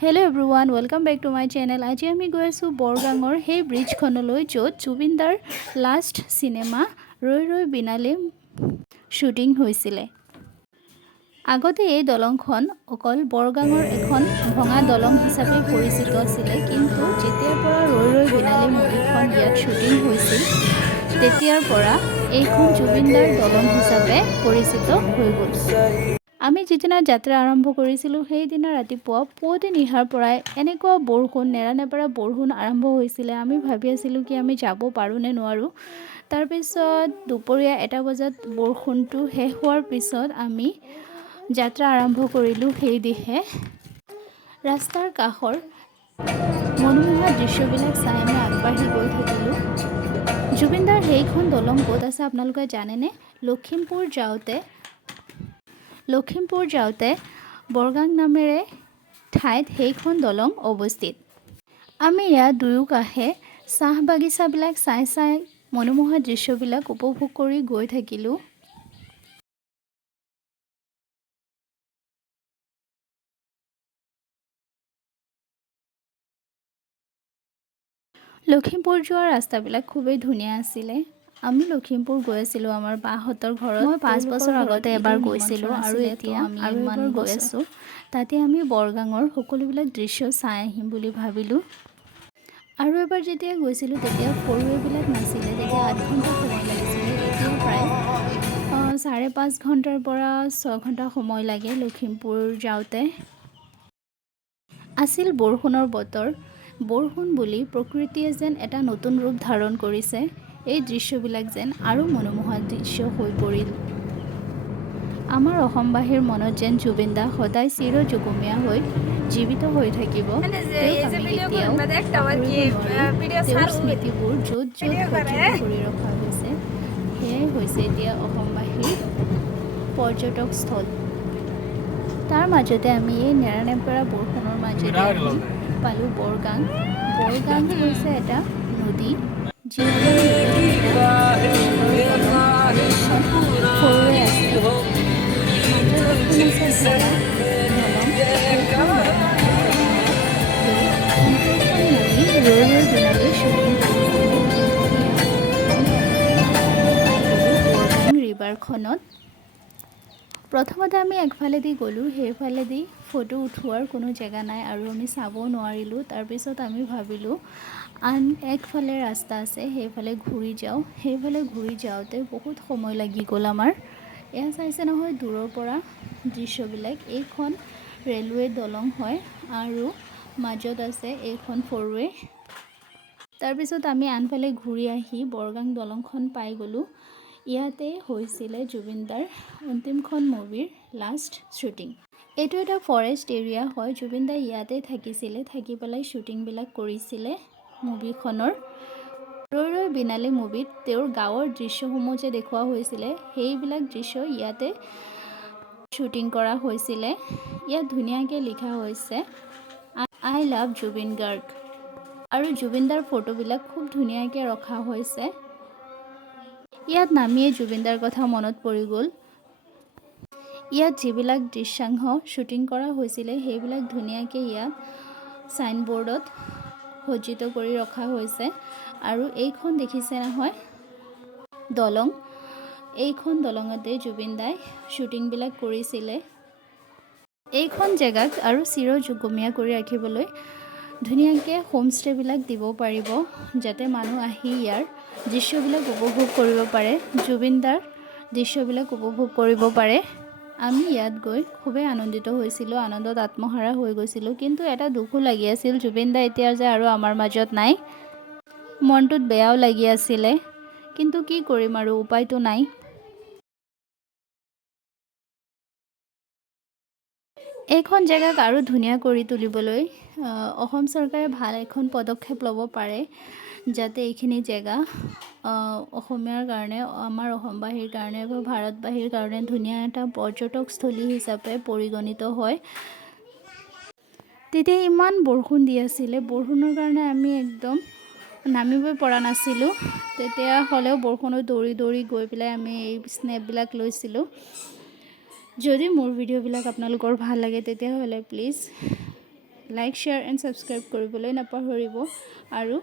Hello everyone, welcome back to my channel. আজি আমি গৈ আছো বৰগাঙৰ সেই ব্ৰিজখনলৈ য'ত জুবিনদাৰ লাষ্ট সিনেমা ৰৈ ৰৈ বিনালে শ্বুটিং হৈছিলে। আগতে এই দলংখন অকল বৰগাঙৰ এখন ভঙা দলং হিচাপে পৰিচিত আছিল, কিন্তু যেতিয়াৰ পৰা ৰৈ ৰৈ বিনালে মুভিখন ইয়াত শ্বুটিং হৈছিল তেতিয়াৰ পৰা এইখন জুবিনদাৰ দলং হিচাপে পৰিচিত হৈ গ'ল। আমি যিদিনা যাত্ৰা আৰম্ভ কৰিছিলোঁ সেইদিনা ৰাতিপুৱা পুৱতি নিশাৰ পৰাই এনেকুৱা বৰষুণ নেৰানেপেৰা বৰষুণ আৰম্ভ হৈছিলে। আমি ভাবি আছিলোঁ কি আমি যাব পাৰোঁ নে নোৱাৰোঁ। তাৰপিছত দুপৰীয়া 1 বজাত বৰষুণটো শেষ হোৱাৰ পিছত আমি যাত্ৰা আৰম্ভ কৰিলোঁ সেই দিশে। ৰাস্তাৰ কাষৰ মনোমোহা দৃশ্যবিলাক চাই আমি আগবাঢ়ি গৈ থাকিলোঁ। জুবিনদাৰ সেইখন দলং ক'ত আছে আপোনালোকে জানেনে? লখিমপুৰ যাওঁতে বৰগাং নামেৰে ঠাইত সেইখন দলং অৱস্থিত। আমি ইয়াত দুয়োকাষে চাহ বাগিচাবিলাক চাই মনোমোহা দৃশ্যবিলাক উপভোগ কৰি গৈ থাকিলোঁ। লখিমপুৰ যোৱাৰ ৰাস্তাবিলাক খুবেই ধুনীয়া আছিলে। আমি লখিমপুৰ গৈ আছিলোঁ আমাৰ বাহঁতৰ ঘৰত। মই 5 বছৰ আগতে এবাৰ গৈছিলোঁ আৰু এতিয়া আমি এবাৰ গৈ আছোঁ। তাতে আমি বৰগাঙৰ সকলোবিলাক দৃশ্য চাই আহিম বুলি ভাবিলোঁ। আৰু এবাৰ যেতিয়া গৈছিলোঁ তেতিয়া ফৰৱেবিলাক নাছিলে, তেতিয়া 8 ঘণ্টা সময় লাগিছিলে। এতিয়া প্ৰায় 5.5 ঘণ্টাৰ পৰা 6 ঘণ্টা সময় লাগে লখিমপুৰ যাওঁতে। আছিল বৰষুণৰ বতৰ। বৰষুণ বুলি প্ৰকৃতিয়ে যেন এটা নতুন ৰূপ ধাৰণ কৰিছে। এই দৃশ্যবিলাক যেন আৰু মনোমোহা দৃশ্য হৈ পৰিল। আমাৰ অসমবাসীৰ মনত যেন জুবিনদা সদায় চিৰযুগমীয়া হৈ জীৱিত হৈ থাকিব। তেওঁক আমি কেতিয়াও পাহৰিব নোৱাৰোঁ। তেওঁৰ স্মৃতিবোৰ য'ত সজীৱ কৰি ৰখা হৈছে সেয়াই হৈছে এতিয়া অসমবাসীৰ পৰ্যটকস্থল। তাৰ মাজতে আমি এই নেৰানেপেৰা বৰষুণৰ মাজেৰে আমি পালোঁ বৰগাং। বৰগাং হৈছে এটা নদী, যিখনৰ ফৰৱে আছে। ৰিভাৰখনত প্ৰথমতে আমি একফালেদি গ'লোঁ, সেইফালেদি ফটো উঠোৱাৰ কোনো জেগা নাই আৰু আমি চাব নোৱাৰিলোঁ। তাৰপিছত আমি ভাবিলোঁ আন একফালে ৰাস্তা আছে, সেইফালে ঘূৰি যাওঁ। সেইফালে ঘূৰি যাওঁতে বহুত সময় লাগি গ'ল আমাৰ। এয়া চাইছে নহয় দূৰৰ পৰা দৃশ্যবিলাক। এইখন ৰেলৱে দলং হয় আৰু মাজত আছে এইখন ফৰৱে। তাৰপিছত আমি আনফালে ঘূৰি আহি বৰগাং দলংখন পাই গ'লোঁ। ইয়াতে হৈছিলে জুবিনদাৰ অন্তিমখন মুভিৰ লাষ্ট শ্বুটিং। এইটো এটা ফৰেষ্ট এৰিয়া হয়। জুবিনদাই ইয়াতে থাকিছিলে, থাকি পেলাই শ্বুটিংবিলাক কৰিছিলে মুভিখনৰ। ৰৈ ৰৈ বিনালে মুভিত তেওঁৰ গাঁৱৰ দৃশ্যসমূহ যে দেখুওৱা হৈছিলে সেইবিলাক দৃশ্য ইয়াতে শ্বুটিং কৰা হৈছিলে। ইয়াত ধুনীয়াকৈ লিখা হৈছে আই লাভ জুবিন গাৰ্গ আৰু জুবিনদাৰ ফটোবিলাক খুব ধুনীয়াকৈ ৰখা হৈছে। ইয়াত নামিয়ে জুবিনদাৰ কথা মনত পৰি গ'ল। ইয়াত যিবিলাক দৃশ্যাংশ শ্বুটিং কৰা হৈছিলে সেইবিলাক ধুনীয়াকৈ ইয়াত চাইনবোৰ্ডত সজ্জিত কৰি ৰখা হৈছে। আৰু এইখন দেখিছে নহয় দলং, এইখন দলঙতে জুবিনদাই শ্বুটিংবিলাক কৰিছিলে। এইখন জেগাক আৰু চিৰযুগমীয়া কৰি ৰাখিবলৈ ধুনীয়াকৈ হোমষ্টেবিলাক দিব পাৰিব, যাতে মানুহ আহি ইয়াৰ দৃশ্যবিলাক উপভোগ কৰিব পাৰে, জুবিনদাৰ দৃশ্যবিলাক উপভোগ কৰিব পাৰে। আমি ইয়াত গৈ খুবেই আনন্দিত হৈছিলোঁ, আনন্দত আত্মহাৰা হৈ গৈছিলোঁ। কিন্তু এটা দুখো লাগি আছিল, জুবিনদা এতিয়া যে আৰু আমাৰ মাজত নাই। মনটোত বেয়াও লাগি আছিলে, কিন্তু কি কৰিম আৰু উপায়তো নাই। এইখন জেগাক আৰু ধুনীয়া কৰি তুলিবলৈ অসম চৰকাৰে ভাল এখন পদক্ষেপ ল'ব পাৰে, যাতে এইখিনি জেগা অসমীয়াৰ কাৰণে, আমাৰ অসমবাসীৰ কাৰণে বা ভাৰতবাসীৰ কাৰণে ধুনীয়া এটা পৰ্যটকস্থলী হিচাপে পৰিগণিত হয়। তেতিয়া ইমান বৰষুণ দি আছিলে, বৰষুণৰ কাৰণে আমি একদম নামিবই পৰা নাছিলোঁ। তেতিয়া হ'লেও বৰষুণত দৌৰি দৌৰি গৈ পেলাই আমি এই স্নেপবিলাক লৈছিলোঁ। যদি মোৰ ভিডিঅ'বিলাক আপোনালোকৰ ভাল লাগে তেতিয়াহ'লে please like share and subscribe কৰিবলৈ নাপাহৰিব আৰু